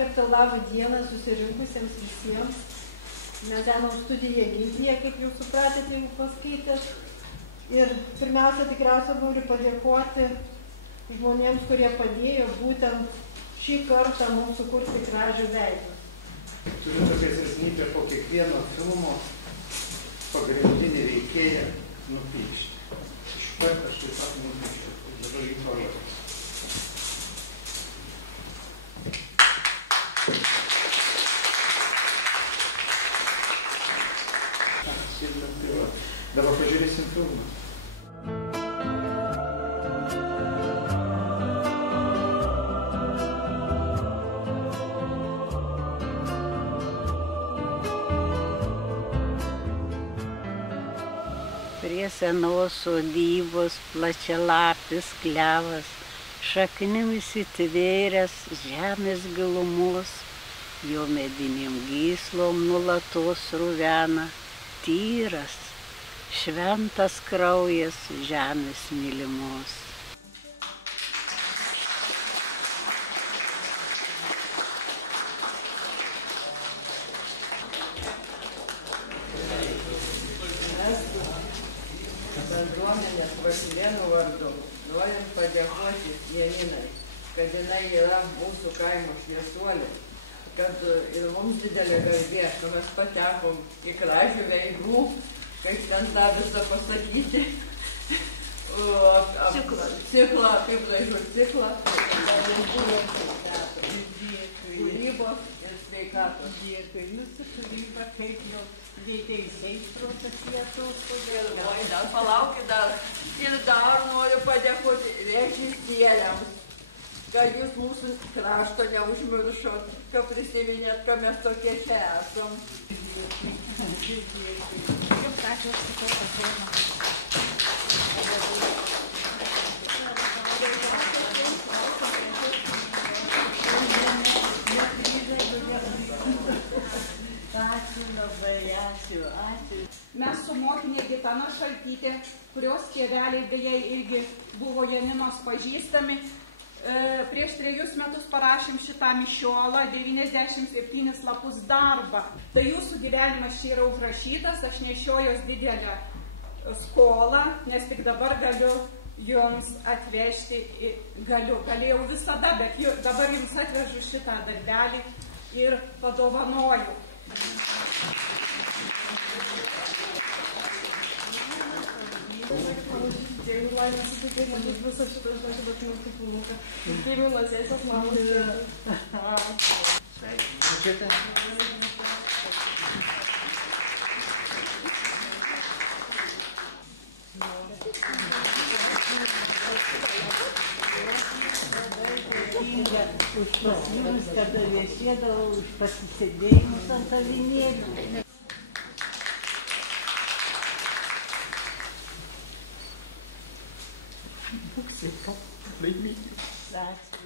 kartą labą dieną susirinkusiems visiems. Mes esame studija Lidija, kaip jau supratėte, jeigu paskaitėt. Ir pirmiausia, tikriausiai noriu padėkoti žmonėms, kurie padėjo būtent šį kartą mums sukurti gražią veidą. Turiu tokią silpnybę po kiekvieno filmo pagrindinį veikėją nupiešti. Iš karto aš taip pat nupiešiu. Dabar jį parodau. Dabar pažiūrėsim filmą. Prie senos sodybos plačialapis klevas, šaknim įsitvėręs žemės gilumos, jo medinėm gyslom nulatos ruvena tyras, šventas kraujas žemės mylimos. Bendruomenės Vasilėnų vardu norim padėkoti Janinai, kad jinai yra mūsų kaimo šviesuolė, kad ir mums didelė garbė, kad mes patekom į Kražių veidų, kaip ten tą visą pasakyti, ciklą, kaip gražų ciklą, kūrybos ir sveikatos. Dėkui, jūsų kūryba kaip jau teisėjais procesietos. Oi, dar palaukit dar. Ir dar noriu padėkoti režisieriams, kad jūs mūsų krašto neužmiršot, kad prisiminėt, kad mes tokie čia esam. Ačiū labai, ačiū. Mes su mokinė Gitana Šaltytė, kurios tėveliai beje irgi buvo Janinos pažįstami, prieš 3 metus parašėm šitą mišiolą, 97 lapus darbą. Tai jūsų gyvenimas čia yra užrašytas, aš nešiojos didelę skolą, nes tik dabar galiu jums atvežti, galėjau visada, bet dabar jums atvežu šitą darbelį ir padovanoju. Jeigu laimė sutikėti, bus visą šitą žodžią, bet mūsų filmuką. Gimilas, eisas mamos. Sveikinimą. Už pasiūlymus, kad viešėdavau už pasisėdėjimus ant avinėlių. Būk sveika, laimingi. Ačiū.